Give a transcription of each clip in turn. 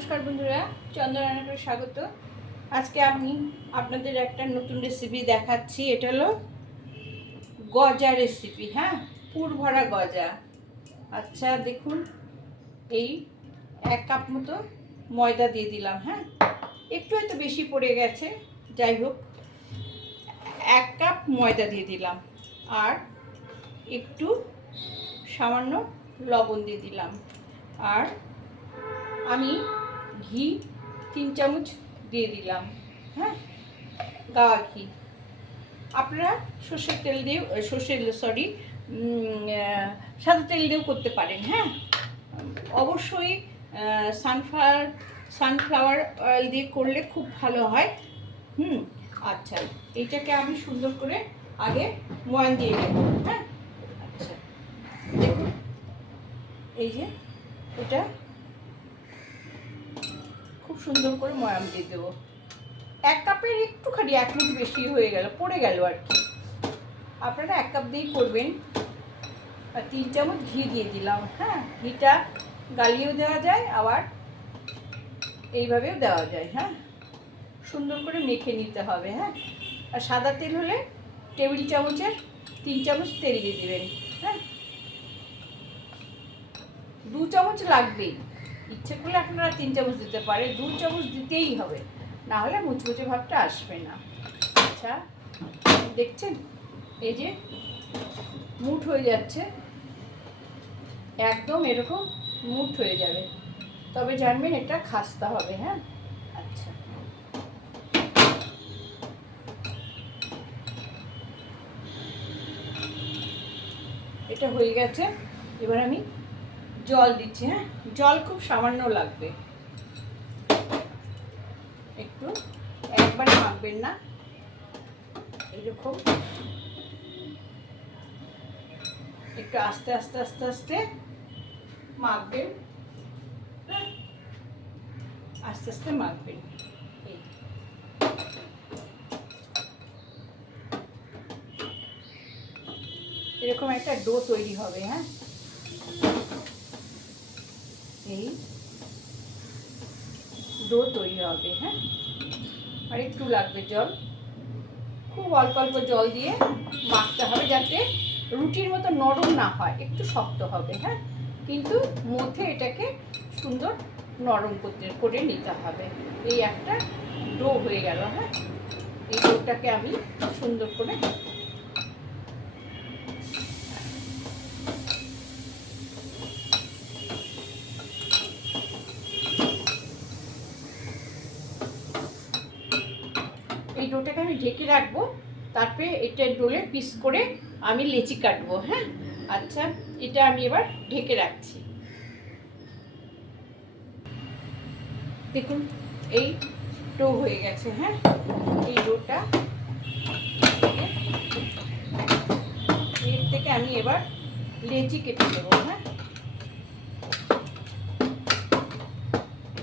নমস্কার বন্ধুরা চন্দ্রনারায়ণকে স্বাগত। আজকে আমি আপনাদের একটা নতুন রেসিপি দেখাচ্ছি, এটা হলো গজা রেসিপি হ্যাঁ? পুর ভরা গজা। আচ্ছা দেখুন, এই এক কাপ মতো ময়দা দিয়ে দিলাম হ্যাঁ? একটু হয়তো বেশি পড়ে গেছে, যাই হোক, এক কাপ ময়দা দিয়ে দিলাম, আর একটু সামান্য লবণ দিয়ে দিলাম। আর আমি ঘি, তিন চামচ দিয়ে দিলাম হ্যাঁ? গাওয়া ঘি। আপনারা সর্ষের তেল দিয়েও সর্ষের সরি সাদা তেল দিয়েও করতে পারেন হ্যাঁ? অবশ্যই সানফ্লাওয়ার সানফ্লাওয়ার অয়েল দিয়ে করলে খুব ভালো হয়। হুম আচ্ছা এইটাকে আমি সুন্দর করে আগে ময়ান দিয়ে নেব হ্যাঁ? আচ্ছা দেখুন, এই যে, এটা সুন্দর করে ময়াম দিয়ে দেবো। এক কাপের একটুখানি, এক মিনিট বেশি হয়ে গেল, পড়ে গেল আর কি। আপনারা এক কাপ দিয়েই করবেন। আর তিন চামচ ঘি দিয়ে দিলাম হ্যাঁ? ঘিটা গালিয়েও দেওয়া যায়, আবার এইভাবেও দেওয়া যায় হ্যাঁ? সুন্দর করে মেখে নিতে হবে হ্যাঁ? আর সাদা তেল হলে টেবিল চামচের তিন চামচ তেল দিয়ে দেবেন হ্যাঁ? দু চামচ লাগবেই। ইচ্ছে করলে আপনারা তিন চামচ দিতে পারে, দু চামচ দিতেই হবে। না হলে মুচমুচে ভাবটা আসবে না। আচ্ছা দেখছেন? এই যে মুঠ হয়ে যাচ্ছে। একদম এরকম মুঠ হয়ে যাবে। তবে জানবেন এটা খাস্তা হবে হ্যাঁ? আচ্ছা। এটা হয়ে গেছে। এবার আমি জল দিচ্ছি হ্যাঁ? জল খুব সামান্য লাগবে। একটু, একবারে মাখবেন না। এরকম। একটু আস্তে আস্তে আস্তে আস্তে মাখবেন? আস্তে আস্তে মাখবেন। এরকম একটা ডো তৈরি হবে হ্যাঁ? এই ডো তৈরি হবে হ্যাঁ? আর একটু লাগবে জল। খুব অল্প অল্প জল দিয়ে মাখতে হবে যাতে রুটির মতো নরম না হয়, একটু শক্ত হবে হ্যাঁ? কিন্তু মধ্যে এটাকে সুন্দর নরম করতে, করে নিতে হবে। এই একটা ডো হয়ে গেল হ্যাঁ? এই ডোটাকে আমি সুন্দর করে এই ডোটাকে আমি ঢেকে রাখব এটা ডোলে পিস করে আমি লেচি কাটবো হ্যাঁ? আচ্ছা এটা আমি এবার ঢেকে রাখছি। দেখুন, এই ডো হয়ে গেছে হ্যাঁ? এই ডোটা এর থেকে আমি এবার লেচি কেটে দেবো হ্যাঁ?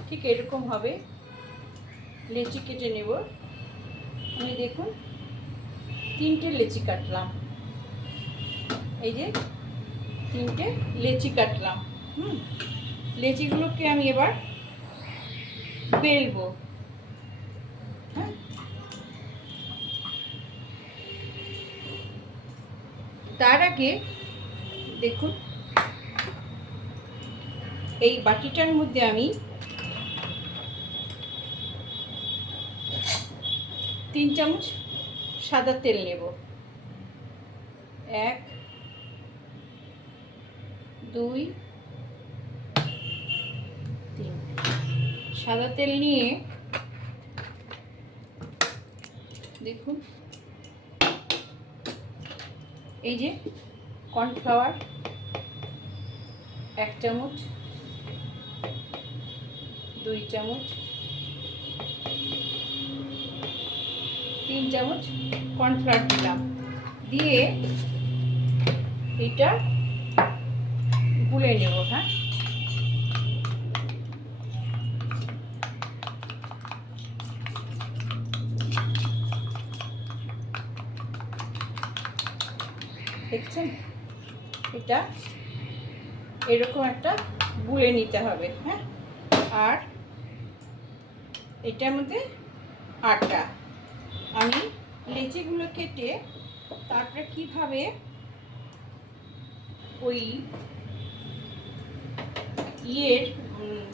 ঠিক এরকম হবে। লেচি কেটে নেব। আমি দেখুন তিনটে লেচি কাটলাম। এই যে তিনটে লেচি কাটলাম, হুম? লেচিগুলোকে আমি এবার বেলবো। হ্যাঁ? তার আগে দেখুন, এই বাটিটার মধ্যে আমি তিন চামচ সাদা তেল নেব। এক, দুই, তিন। সাদা তেল নিয়ে দেখুন। এই যে কর্নফ্লাওয়ার, এক চামচ, দুই চামচ তিন চামচ কর্নফ্লাওয়ার দিলাম। দিয়ে এটা গুলে নেব হ্যাঁ? দেখছেন? এটা এরকম একটা গুলে নিতে হবে হ্যাঁ? আর এটার মধ্যে আটা। আমি লেচিগুলো কেটে তারপরে কীভাবে ওই ইয়ের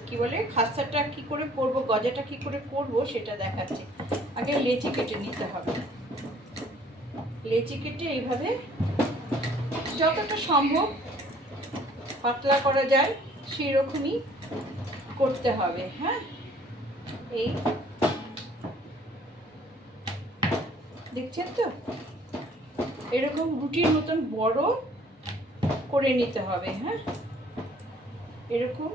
কি বলে, খাস্তাটা কি করে করব, গজাটা কি করে করব সেটা দেখাচ্ছি। আগে লেচি কেটে নিতে হবে। লেচি কেটে এইভাবে যতটা সম্ভব পাতলা করা যায় সেই রকমই করতে হবে হ্যাঁ? এই দেখছেন তো? এরকম রুটির মতন বড় করে নিতে হবে হ্যাঁ? এরকম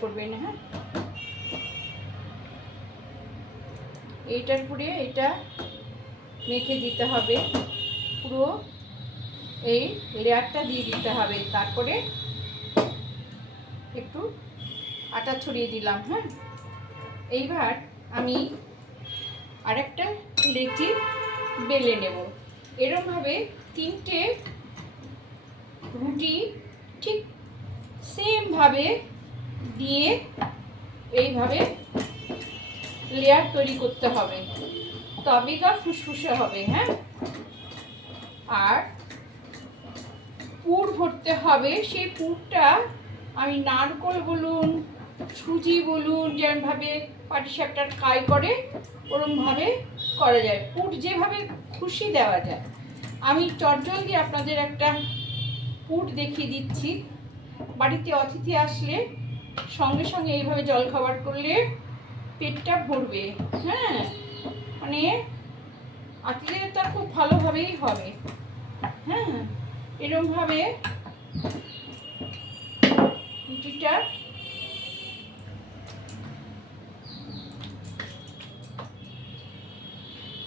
করবেন হ্যাঁ? এইটার উপরে এটা মেখে দিতে হবে, পুরো এই লেয়ারটা দিয়ে দিতে হবে, তারপরে একটু আটা ছড়িয়ে দিলাম হ্যাঁ? এইবার আমি আরেকটা লেচি বেলে নেব। এরমভাবে তিনটে রুটি ঠিক সেমভাবে দিয়ে এইভাবে লেয়ার তৈরি করতে হবে। তবে গা ফুসফুসে হবে হ্যাঁ? আর পুর ভরতে হবে। সেই পুরটা আমি নারকল বলুন, সুজি বলুন, যেমনভাবে পাটিসাপটার কাই করে, ওরমভাবে করা যায়। পুর যেভাবে খুশি দেওয়া যায়। আমি চটজলদি আপনাদের একটা পুর দেখিয়ে দিচ্ছি। বাড়িতে অতিথি আসলে সঙ্গে সঙ্গে এইভাবে জল খাবার করলে পেটটা ভরবে হ্যাঁ? মানে আতিথেয়তা খুব ভালোভাবেই হবে হ্যাঁ? এরমভাবে রুটিটা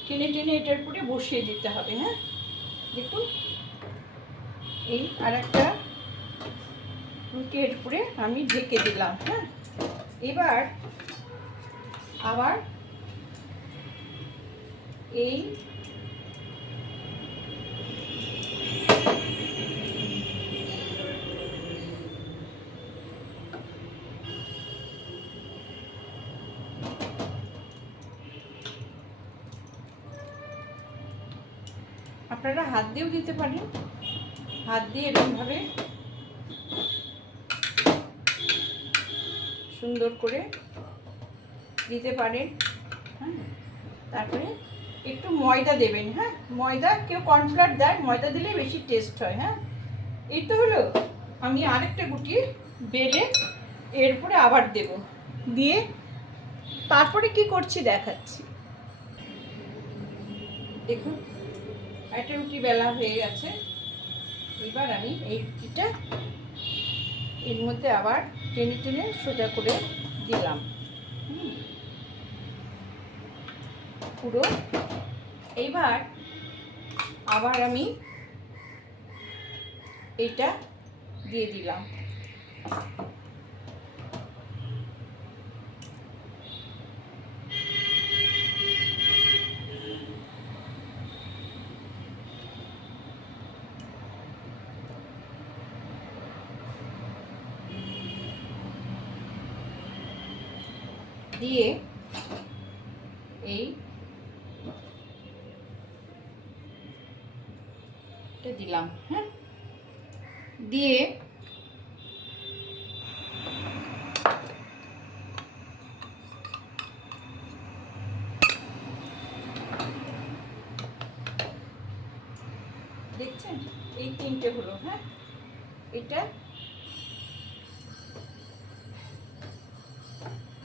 টেনে টেনে এটার উপরে বসিয়ে দিতে হবে হ্যাঁ? দেখুন, এই আর একটা এর উপরে আমি ঢেকে দিলাম হ্যাঁ? এবার আবার এই আপনারা হাত দিয়েও দিতে পারেন। হাত দিয়ে এরকমভাবে সুন্দর করে দিতে পারেন। হ্যাঁ তারপরে একটু ময়দা দেবেন হ্যাঁ? ময়দা কেউ কর্নফ্লাওয়ার দেয়, ময়দা দিলে বেশি টেস্ট হয় হ্যাঁ? এই তো হলো আমি আরেকটা গুটি বেলে এর উপরে আবার দেব। দিয়ে তারপরে কি করছি দেখাচ্ছি। দেখুন একটা রুটি বেলা হয়ে গেছে। এবার আমি এই রুটিটা এর মধ্যে আবার টেনে টেনে সোজা করে দিলাম। পুরো। এইবার আবার আমি এটা দিয়ে দিলাম। দিয়ে এই দিলাম হ্যাঁ? দিয়ে দেখছেন? এই তিনটে হলো হ্যাঁ? এটা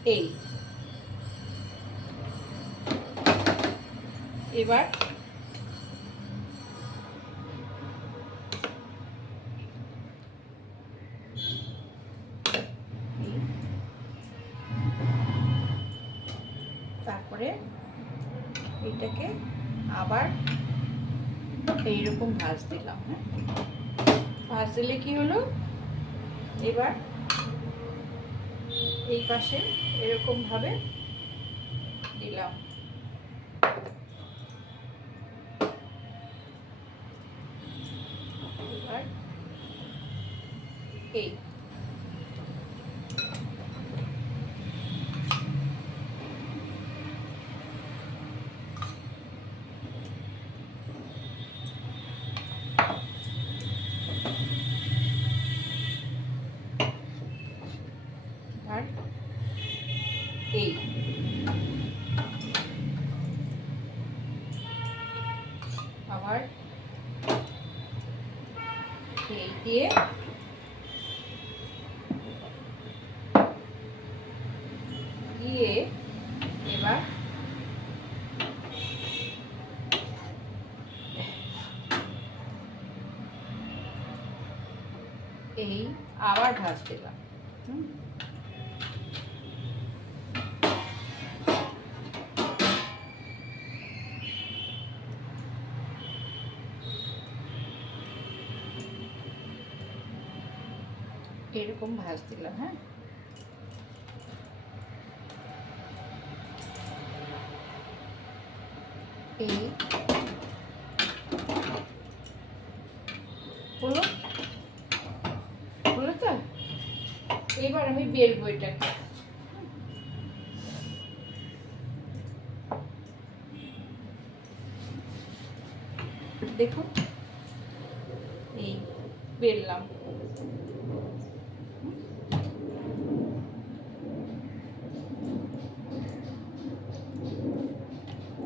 এই। এবার তারপরে এটাকে আবার এইরকম ভাজ দিলাম হ্যাঁ? ভাজ দিলে কি হলো? এবার এই পাশে এরকম এবার এই আবার ভাজ দিলাম হুম। এরকম ভাজ দিলাম হ্যাঁ এই হলো হলো তো এবার আমি বেলবো এটাকে দেখুন এই বেললাম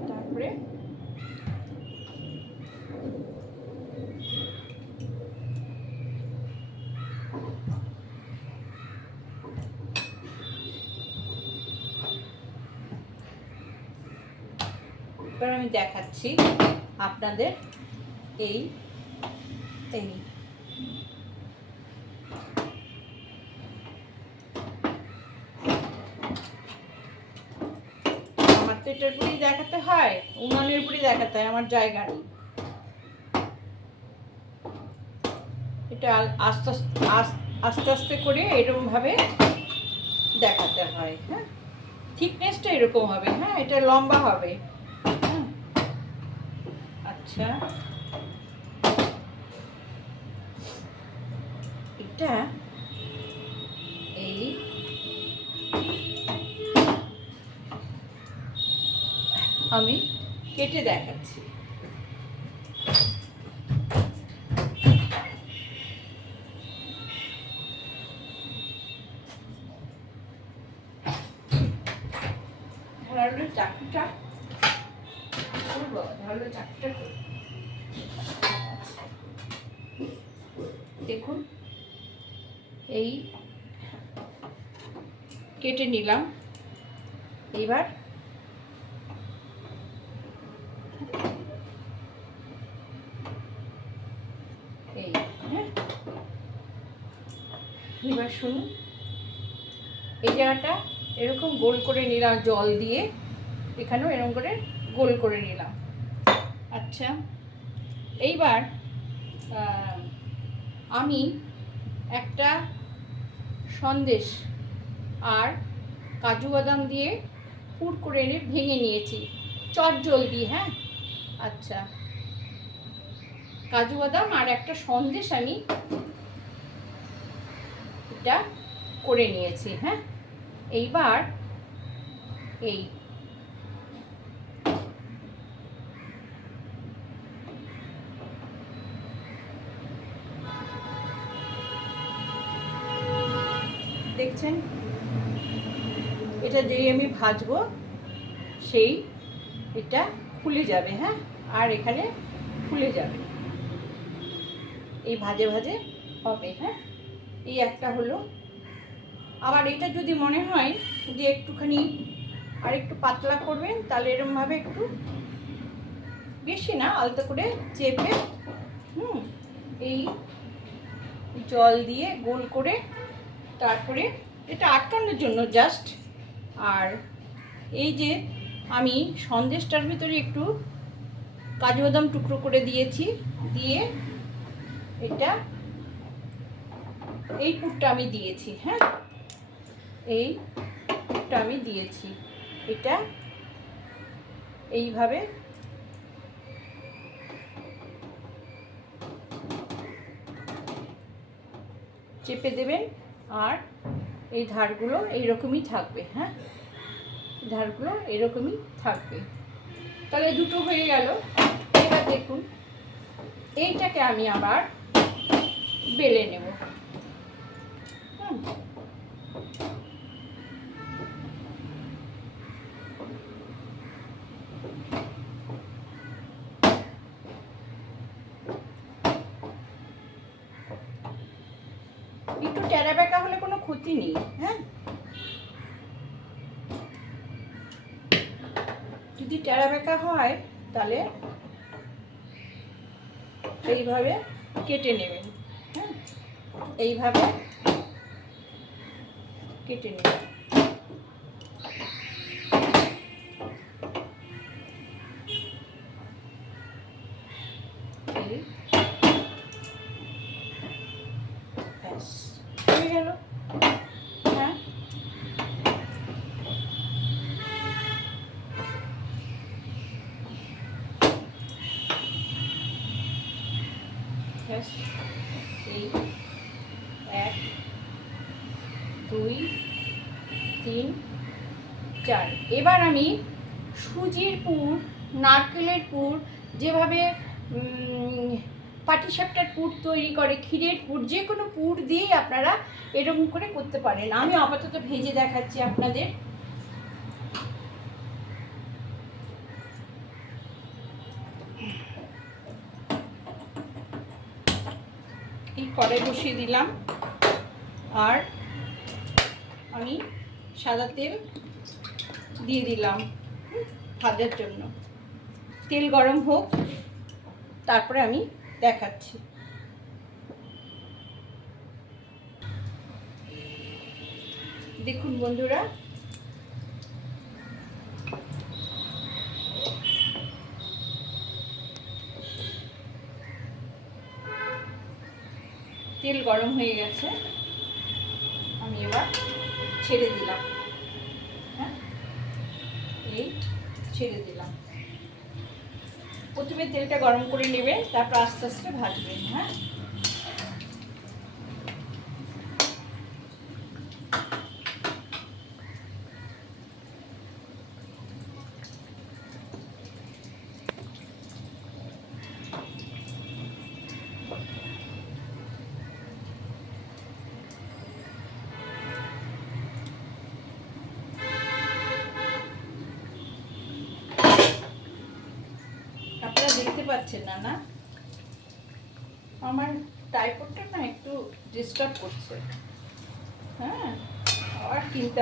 তারপরে এবার আমি দেখাচ্ছি আপনাদের এই এই। আমার তো এটার দেখাতে হয়, উনানের দেখাতে হয়, আমার জায়গা নেই। এটা আস্তে আস্তে আস্তে আস্তে করে এরকম ভাবে দেখাতে হয় হ্যাঁ? থিকনেসটা এরকম হবে হ্যাঁ? এটা লম্বা হবে। আচ্ছা। এটা এই আমি কেটে দেখাচ্ছি। ধারালো চাকুটা করব ধারালো চাকুটা করব। দেখুন এই কেটে নিলাম। এবার এই হ্যাঁ? এবার শুনুন। এই জায়গাটা এরকম গোল করে নিলাম জল দিয়ে। এখানেও এরকম করে গোল করে নিলাম। আচ্ছা এইবার আমি একটা সন্দেশ আর কাজু বাদাম দিয়ে পুর করে এনে ভেঙে নিয়েছি। চট জলদি হ্যাঁ? আচ্ছা। কাজু বাদাম আর একটা সন্দেশ আমি এটা করে নিয়েছি হ্যাঁ? এইবার এই এটা যেই আমি ভাজবো, সেই এটা ফুলে যাবে হ্যাঁ? আর এখানে ফুলে যাবে। এই ভাজে ভাজে হবে হ্যাঁ? এই একটা হলো। আবার এটা যদি মনে হয় যে একটুখানি আর একটু পাতলা করবেন, তাহলে এরমভাবে একটু বেশি না, আলতো করে চেপে, হুম, এই জল দিয়ে গোল করে তারপরে এটা আটকানোর জন্য জাস্ট আর এই যে আমি সন্দেশটার ভিতরে একটু কাজু বাদাম টুকরো করে দিয়েছি, দিয়ে এটা এই পুরটা আমি দিয়েছি হ্যাঁ? এই পুরটা আমি দিয়েছি। এটা এইভাবে চেপে দেবেন আর এই ধারগুলো এইরকমই থাকবে হ্যাঁ? ধারগুলো এরকমই থাকবে। তাহলে দুটো হয়ে গেল। এবার দেখুন, এইটাকে আমি আবার বেলে নেব। হুম। একটু টেরা বেঁকা হলে কোনো ক্ষতি নেই হ্যাঁ যদি টেরা বেঁকা হয় তাহলে এইভাবে কেটে নেবেন। হ্যাঁ এইভাবে কেটে নেবেন এই ব্যাস হয়ে গেল হ্যাঁ ব্যাস এই এক দুই তিন চার এবার আমি সুজির পুর, নারকেলের পুর, যেভাবে পাটিসাপটার পুর তৈরি করে, ক্ষীরের পুর, যে কোনো পুর দিয়েই আপনারা এরকম করে করতে পারেন। আমি আপাতত ভেজে দেখাচ্ছি আপনাদের। এই কড়াই বসিয়ে দিলাম। আর আমি সাদা তেল দিয়ে দিলাম ভাজার জন্য। তেল গরম হোক, তারপরে আমি দেখাচ্ছি। দেখুন বন্ধুরা, তেল গরম হয়ে গেছে। আমি এবার ছেড়ে দিলাম। এই ছেড়ে দিলাম। প্রথমে তেলটা গরম করে নেবে তারপর আস্তে আস্তে ভাজবেন হ্যাঁ?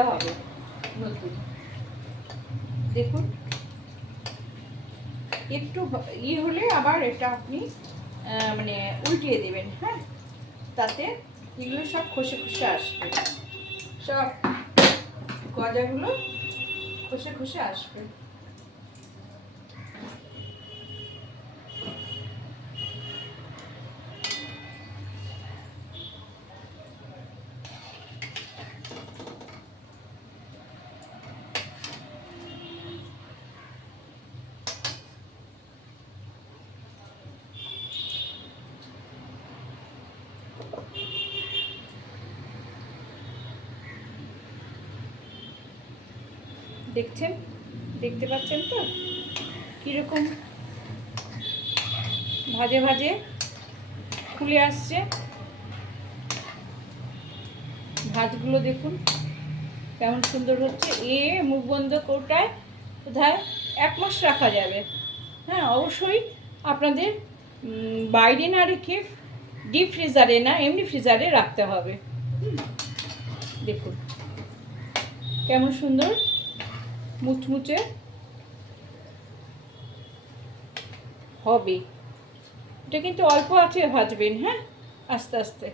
কিনতে হবে। নতুন। দেখুন। একটু ইয়ে হলে আবার এটা আপনি মানে উল্টিয়ে দেবেন হ্যাঁ? তাতে এগুলো সব খসে খসে আসবে। সব গজাগুলো খসে খসে আসবে। দেখছেন? দেখতে পাচ্ছেন তো? কীরকম? ভাজে ভাজে ফুলে আসছে। ভাজগুলো দেখুন, কেমন সুন্দর হচ্ছে। এ মুখ বন্ধ কৌটায় কোথায় এক মাস রাখা যাবে। হ্যাঁ অবশ্যই আপনাদের বাইরে না রেখে ডিপ ফ্রিজারে না, এমনি ফ্রিজারে রাখতে হবে। দেখুন, কেমন সুন্দর। মুচমুচে হবে। এটা কিন্তু অল্প আছে ভাজবেন হ্যাঁ? আস্তে আস্তে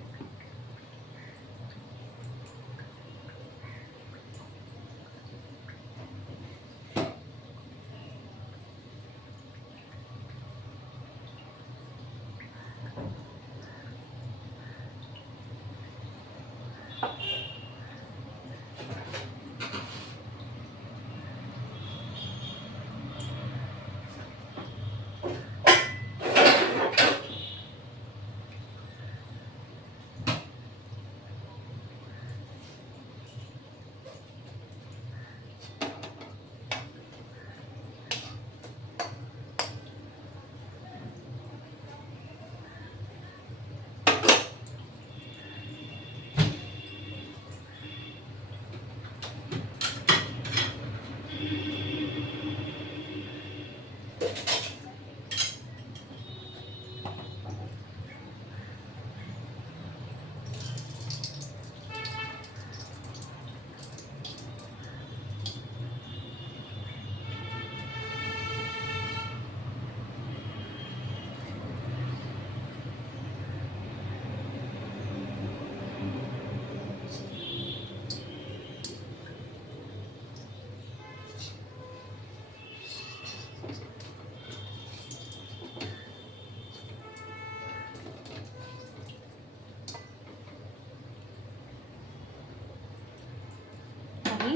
আমি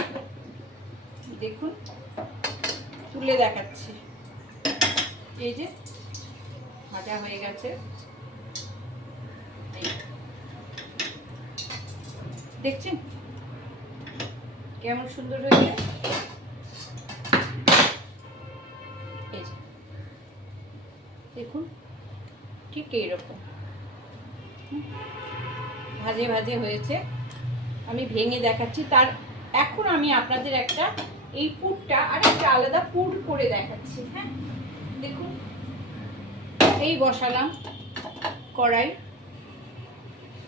দেখুন, তুলে দেখাচ্ছি। এই যে, ভাজা হয়ে গেছে। দেখছেন? কেমন সুন্দর হয়েছে? এই যে। দেখুন, ঠিক এইরকম। ভাজে ভাজে হয়েছে। আমি ভেঙে দেখাচ্ছি। তার, এখন আমি আপনাদের একটা এই পুরটা আর একটা আলাদা পুর করে দেখাচ্ছি হ্যাঁ? দেখুন। এই বসালাম কড়াই।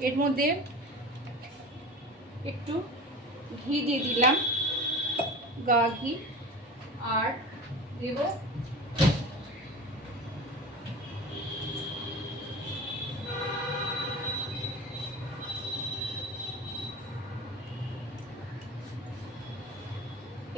এর মধ্যে একটু ঘি দিয়ে দিলাম, গা ঘি, আর দেব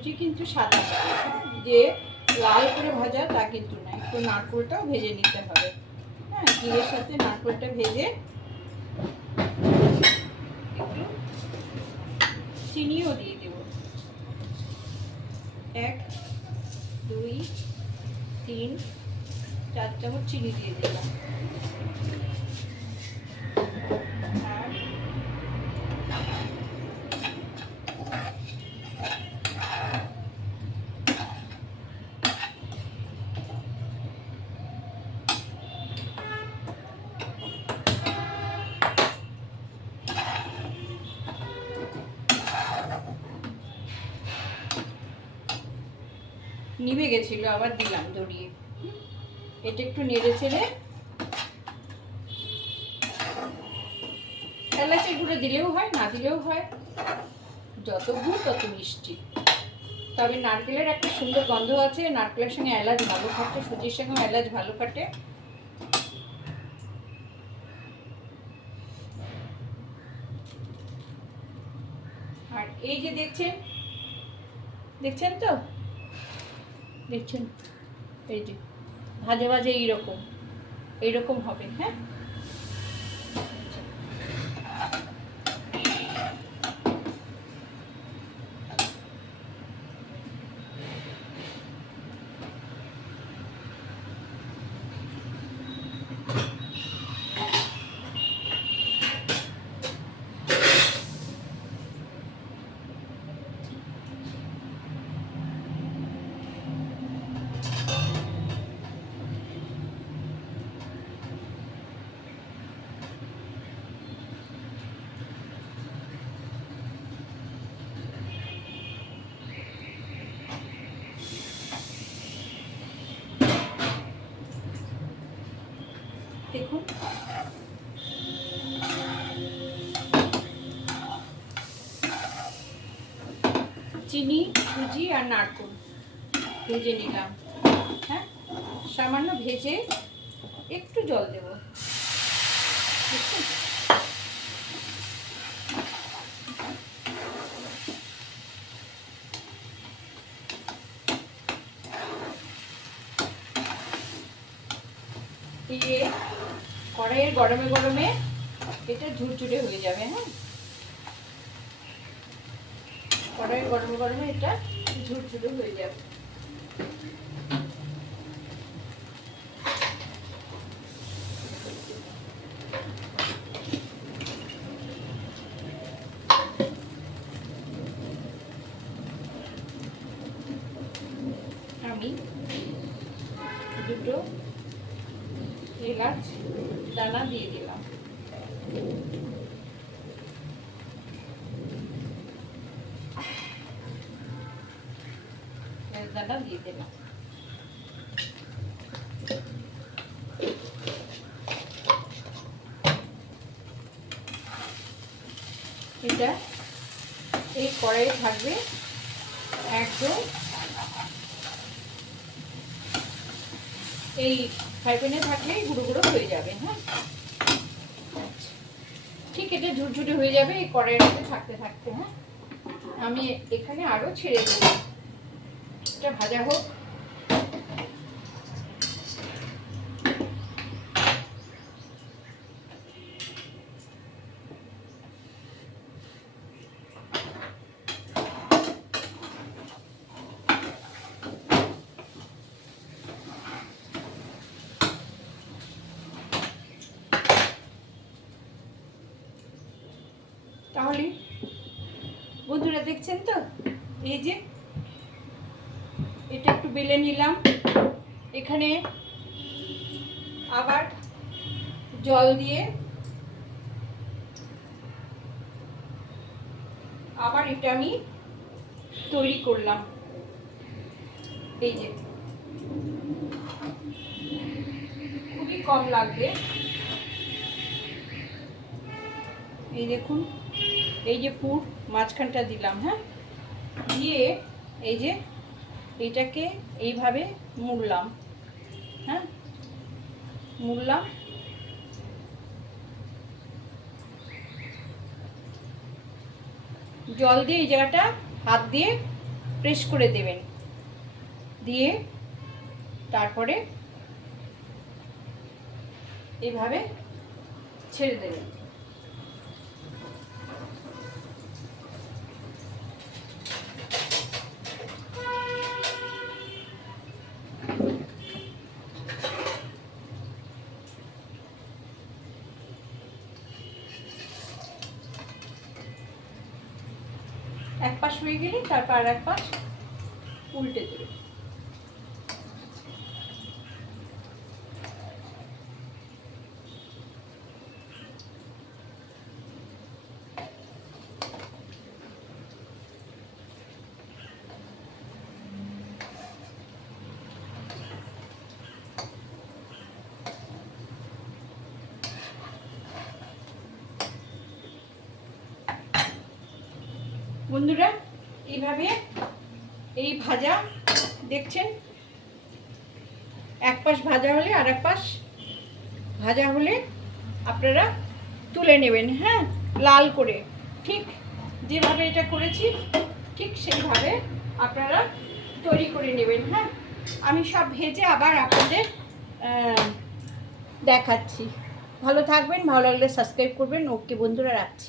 সুজি কিন্তু সাদা। যে লাল করে ভাজা, তা কিন্তু না। একটু নারকোলটাও ভেজে নিতে হবে। হ্যাঁ ঘিয়ের সাথে নারকোলটা ভেজে একটু চিনিও দিয়ে দেব। এক, দুই, তিন, চার চামচ চিনি দিয়ে দিলাম আর গেছিল আবার দিলাম জড়িয়ে এটা একটু নেড়ে ছেড়ে এলাচের গুঁড়ো দিলেও হয়, না দিলেও হয়। যত গুড়, তত মিষ্টি। তবে নারকেলের একটা সুন্দর গন্ধ আছে, নারকেলের সঙ্গে এলাচ ভালো কাটে সুজির সঙ্গে এলাচ ভালো কাটে আর এই যে দেখছেন দেখছেন তো? দেখছেন? এই যে ভাজে ভাজে এইরকম এইরকম হবে হ্যাঁ দেখুন চিনি, সুজি আর নারকেল ভেজে নিলাম। হ্যাঁ? সামান্য ভেজে একটু জল দেব। দিয়ে কড়াইয়ের গরমে গরমে এটা ঝুরঝুরে হয়ে যাবে হ্যাঁ কড়াইয়ের গরমে গরমে এটা ঝুরঝুরে হয়ে যাবে আমি দুটো এলাচ দানা দিয়ে দিলাম এলাচ দানা দিয়ে দিলাম এটা কড়াইয়ে থাকবে। একদম। এই ফ্রাই প্যানে থাকলে গুঁড়ো গুঁড়ো হয়ে যাবে হ্যাঁ? ঠিক এটা ঝুটঝুটে হয়ে যাবে এই কড়াইয়ের মধ্যে থাকতে থাকতে হ্যাঁ? আমি এখানে আরও ছেড়ে দেবো এটা ভাজা হোক তাহলে বন্ধুরা দেখছেন তো? এই যে, এটা একটু বেলে নিলাম। এখানে আবার জল দিয়ে আবার এটা আমি তৈরি করলাম। এই যে, খুবই কম লাগবে। এই দেখুন। এই যে পুর, মাঝখানটা দিলাম হ্যাঁ? দিয়ে এই যে এইটাকে এইভাবে মুড়লাম হ্যাঁ? মুড়লাম। জল দিয়ে এই জায়গাটা হাত দিয়ে প্রেস করে দেবেন। দিয়ে তারপরে এইভাবে ছেড়ে দেবেন। তারপর আর এক পাশ উল্টে দেবে বন্ধুরা এইভাবে এই ভাজা দেখছেন এক পাশ ভাজা হলে আর এক পাশ ভাজা হলে আপনারা তুলে নেবেন হ্যাঁ লাল করে। ঠিক যেভাবে এটা করেছি, ঠিক সেইভাবে আপনারা তৈরি করে নেবেন হ্যাঁ? আমি সব ভেজে আবার আপনাদের দেখাচ্ছি। ভালো থাকবেন, ভালো লাগলে সাবস্ক্রাইব করবেন। ওকে বন্ধুরা, রাখছি।